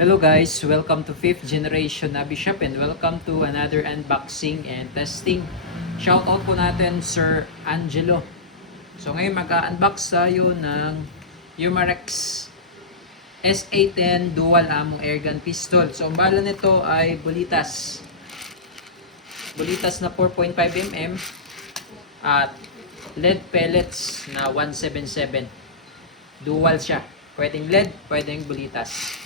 Hello guys, welcome to 5th generation Nabi Shop and welcome to another unboxing and testing. Shoutout po natin Sir Angelo. So ngayon mag-unbox tayo ng Umarex SA10 Dual Ammo Airgun Pistol. So ang bala nito ay bulitas. Bulitas na 4.5mm at lead pellets na 177. Dual siya. Pwedeng lead, pwedeng bulitas.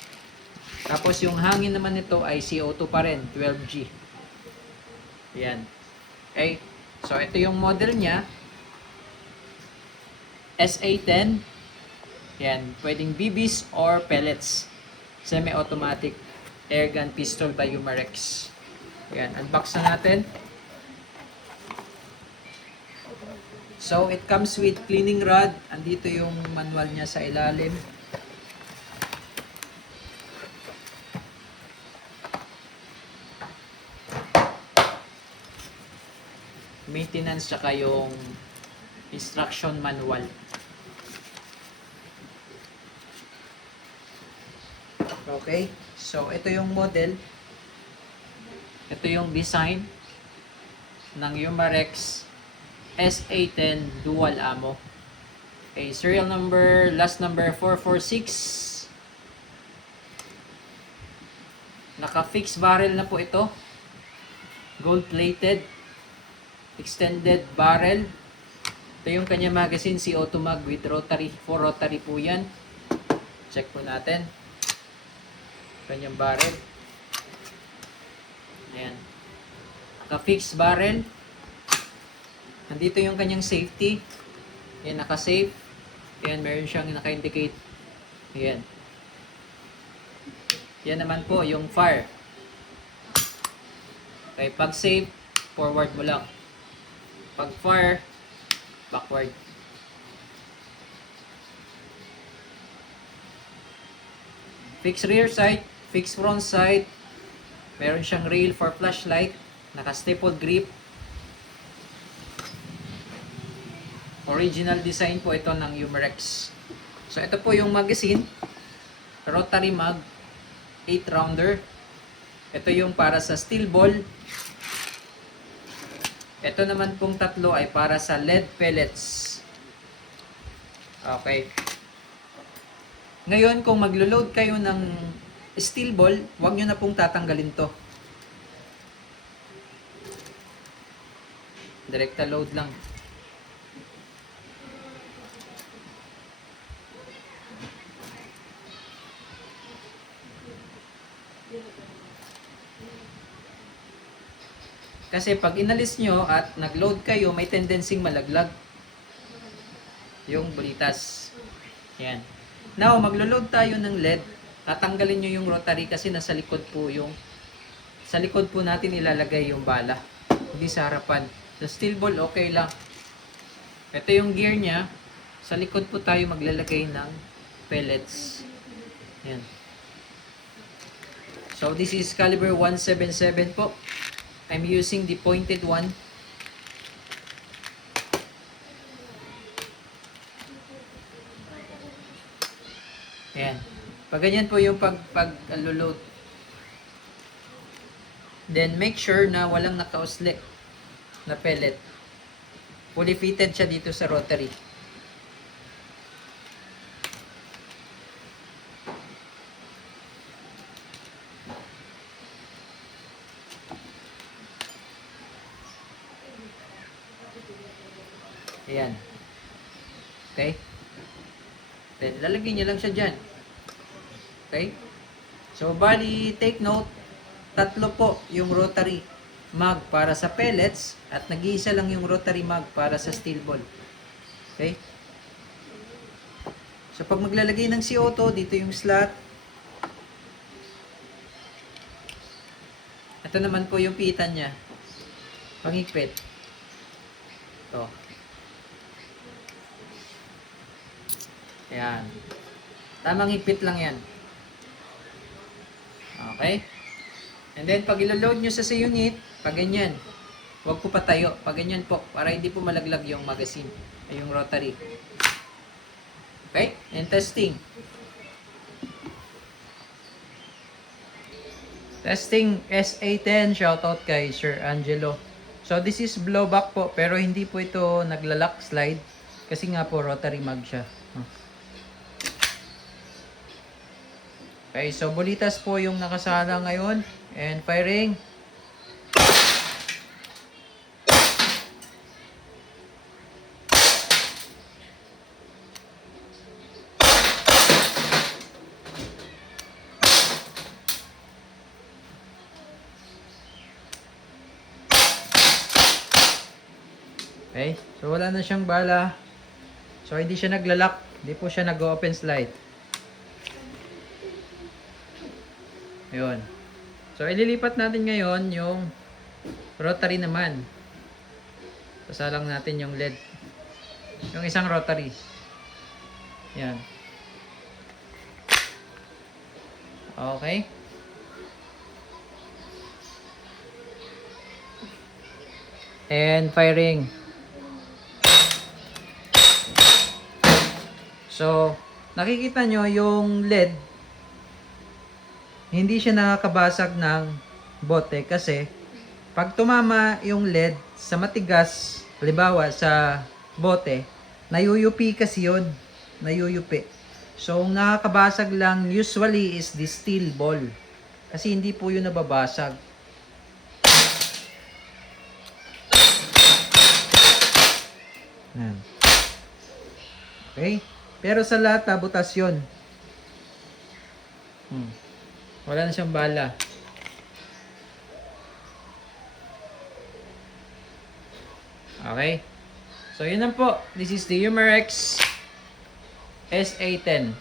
Tapos yung hangin naman nito ay CO2 pa rin, 12G. Yan. Okay. So ito yung model niya. SA10. Yan. Pwedeng BBs or pellets. Semi-automatic airgun pistol by Umarex. Yan. Unbox na natin. So it comes with cleaning rod. Andito yung manual niya sa ilalim. Maintenance tsaka yung instruction manual. Okay, so ito yung model, ito yung design ng Umarex SA10 Dual Ammo. Okay, serial number, last number 446. Naka-fix barrel na po ito, gold plated, extended barrel. Ito yung kanya magazine, CO2 mag with rotary, 4 rotary po yan. Check po natin kanyang barrel. Ayan, naka-fix barrel. Nandito yung kanyang safety. Ayan, naka-safe. Ayan, meron siyang naka-indicate. Ayan. Yan naman po yung fire. Okay, pag safe, forward mo lang. Pag fire, backward. Fix rear sight, fix front sight. Meron siyang rail for flashlight. Naka-stapled grip. Original design po ito ng Umarex. So ito po yung magazine. Rotary mag, 8 rounder. Ito yung para sa steel ball. Ito naman pong tatlo ay para sa lead pellets. Okay. Ngayon, kung maglo-load kayo ng steel ball, huwag nyo na pong tatanggalin to. Direkta load lang. Kasi pag inalis nyo at nag-load kayo, may tendency malaglag yung bulitas. Yan. Now, maglo-load tayo ng LED. Tatanggalin nyo yung rotary kasi nasa likod po yung sa likod po natin ilalagay yung bala. Hindi sa harapan. Sa steel ball, okay lang. Ito yung gear niya. Sa likod po tayo maglalagay ng pellets. Yan. So, this is caliber 177 po. I'm using the pointed one. Ayan. Pag ganyan po yung pag-load. Then, make sure na walang nakausli na pellet. Fully fitted siya dito sa rotary. Ayan. Okay? Then, lalagyan niyo lang siya dyan. Okay? So, bali, take note, tatlo po yung rotary mag para sa pellets at nag-iisa lang yung rotary mag para sa steel ball. Okay? So, pag maglalagay ng CO2, dito yung slot. Ito naman po yung pitan niya. Pangipit. Ito. Ayan. Tamang hipit lang yan. Okay? And then, pag ilo-load nyo sa unit, pag ganyan, huwag po patayo. Pag ganyan po, para hindi po malaglag yung magazine, ay yung rotary. Okay? And testing. Testing SA10, shoutout kay Sir Angelo. So this is blowback po, pero hindi po ito naglalak slide kasi nga po rotary mag siya. Okay, so bulitas po yung nakasala ngayon and firing. Okay, so wala na siyang bala. So hindi siya naglalak, hindi po siya nag-open slide. Ayun. So ililipat natin ngayon yung rotary naman. Sasalang natin yung LED. Yung isang rotary. Yan. Okay. And firing. So, nakikita nyo yung LED, hindi siya nakakabasag ng bote kasi pag tumama yung LED sa matigas, halimbawa sa bote, nayuyupi kasi yun. Nayuyupi. So, ang nakakabasag lang usually is the steel ball. Kasi hindi po yun nababasag. Yan. Okay? Pero sa lata, butas yun. Wala na siyang bala. Okay? So, yun lang po. This is the Humerex SA10.